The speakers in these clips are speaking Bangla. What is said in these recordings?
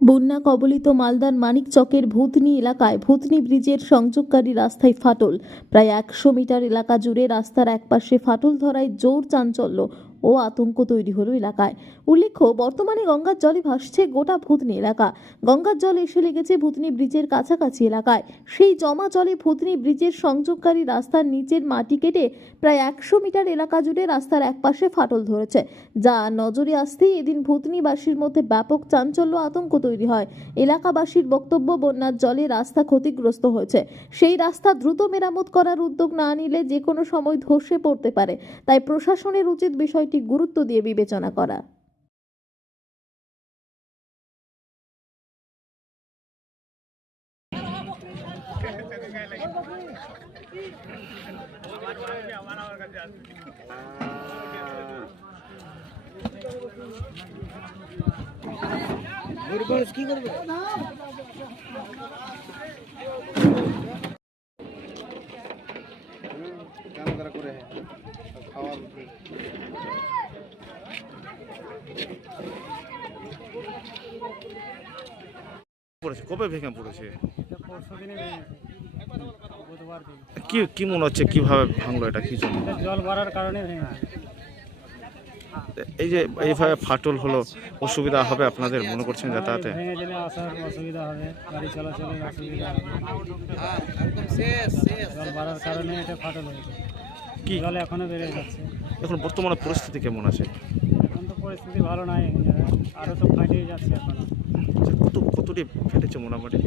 বন্যা কবলিত মালদার মানিকচকের ভূতনি এলাকায় ভূতনি ব্রিজের সংযোগকারী রাস্তায় ফাটল। প্রায় 100 মিটার এলাকা জুড়ে রাস্তার একপাশে ফাটল ধরায় জোর চাঞ্চল্য ও আতঙ্ক তৈরি হলো এলাকায়। উল্লেখ্য, বর্তমানে গঙ্গার জলে ভাসছে গোটা ভূতনি এলাকা। গঙ্গার জল এসে লেগেছে ভূতনি ব্রিজের কাছাকাছি এলাকায়। সেই জমা জলে ভূতনি ব্রিজের সংযোগকারী রাস্তার নিচের মাটি কেটে প্রায় 100 মিটার এলাকা জুড়ে রাস্তার একপাশে ফাটল ধরেছে, যা নজরে আসতেই এদিন ভূতনিবাসীর মধ্যে ব্যাপক চাঞ্চল্য আতঙ্ক তৈরি হয়। এলাকাবাসীর বক্তব্য, বন্যার জলে রাস্তা ক্ষতিগ্রস্ত হয়েছে। সেই রাস্তা দ্রুত মেরামত করার উদ্যোগ না নিলে যে কোনো সময় ধসে পড়তে পারে। তাই প্রশাসনের উচিত বিষয়টি গুরুত্ব দিয়ে বিবেচনা করা। কি করবে? কবে ভেঙে পড়েছে? পরশুদিনই ভেঙেছে, বুধবার দিন। কি মনে হচ্ছে, কিভাবে ভাঙলো, এটা কি জন্য? জল বাড়ার কারণে ভেঙেছে। এই যে এইভাবে ফাটল হলো, অসুবিধা হবে আপনাদের মনে করছেন যাতায়াতে? ভেঙে গেলে আসার অসুবিধা হবে, গাড়ি চলাচলের অসুবিধা হবে। জল বাড়ার কারণে এটা ফাটল হয়েছে। কি জল এখনো বেড়ে যাচ্ছে। এখন বর্তমানে পরিস্থিতি কেমন আছে? এখন তো পরিস্থিতি ভালো নাই, আরও তো ফাটিয়ে যাচ্ছে এখনো। কতটি ফেটেছে মোটামুটি?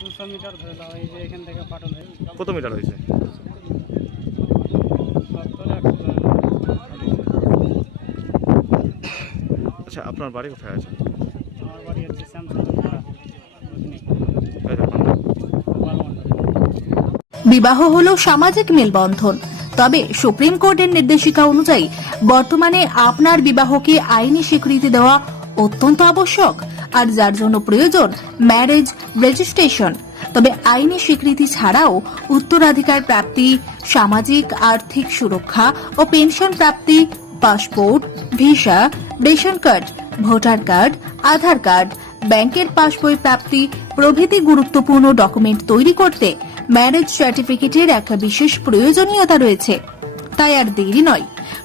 200 মিটার ধরে নাও, এই যে এখান থেকে ফাটল হয়েছে। কত মিটার হয়েছে? 70-100 ধরে নাও। আচ্ছা, আপনার বাড়ি কোথায় আছে? আমার বাড়ি হচ্ছে শ্যামসুন্দরপাড়া, ভূতনি, গোপালমন্ডল। বিবাহ হলো সামাজিক মেলবন্ধন, তবে সুপ্রিম কোর্টের নির্দেশিকা অনুযায়ী বর্তমানে আপনার বিবাহকে আইনি স্বীকৃতি দেওয়া অত্যন্ত আবশ্যক, আর যার জন্য প্রয়োজন ম্যারেজ রেজিস্ট্রেশন। তবে আইনি স্বীকৃতি ছাড়াও উত্তরাধিকার প্রাপ্তি, সামাজিক আর্থিক সুরক্ষা ও পেনশন প্রাপ্তি, passport, visa, ration card, voter card, Aadhaar card, ব্যাংকের পাসবই প্রাপ্তি প্রভৃতি গুরুত্বপূর্ণ ডকুমেন্ট তৈরি করতে ম্যারেজ সার্টিফিকেটের একটা বিশেষ প্রয়োজনীয়তা রয়েছে। তাই আর দেরি নয়,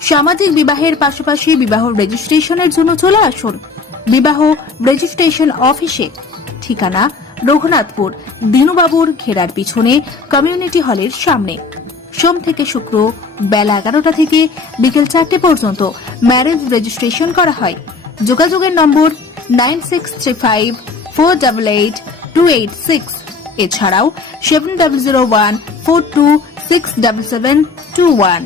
সামাজিক বিবাহের পাশাপাশি বিবাহ রেজিস্ট্রেশনের জন্য চলে আসুন বিবাহ রেজিস্ট্রেশন অফিসে। ঠিকানা রঘুনাথপুর, দিনুবাবুর ঘেরার পিছনে, কমিউনিটি হলের সামনে। সোম থেকে শুক্র বেলা 11টা থেকে বিকেল 4টে পর্যন্ত ম্যারেজ রেজিস্ট্রেশন করা হয়। যোগাযোগের নম্বর 9635488286, এছাড়াও 700142677721।